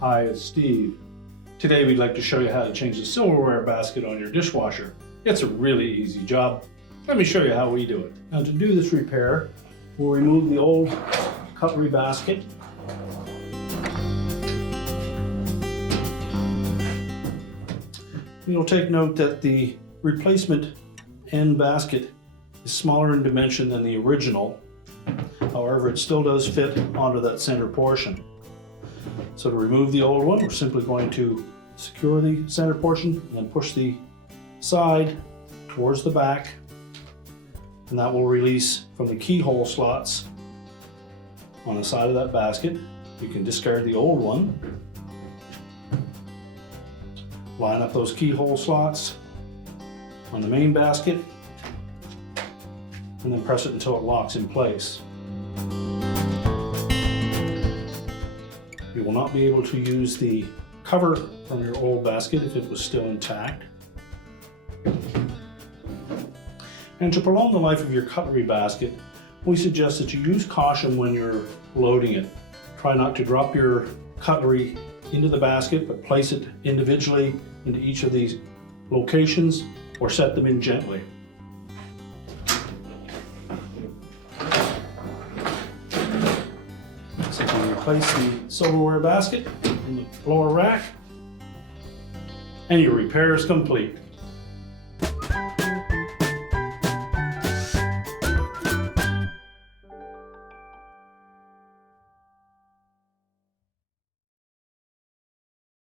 Hi, it's Steve. Today we'd like to show you how to change the silverware basket on your dishwasher. It's a really easy job. Let me show you how we do it. Now to do this repair, we'll remove the old cutlery basket. You'll take note that the replacement end basket is smaller in dimension than the original. However, it still does fit onto that center portion. So to remove the old one, we're simply going to secure the center portion and then push the side towards the back, and that will release from the keyhole slots on the side of that basket. You can discard the old one. Line up those keyhole slots on the main basket and then press it until it locks in place. You will not be able to use the cover from your old basket if it was still intact. And to prolong the life of your cutlery basket, we suggest that you use caution when you're loading it. Try not to drop your cutlery into the basket, but place it individually into each of these locations or set them in gently. So you can replace the silverware basket in the lower rack, and your repair is complete.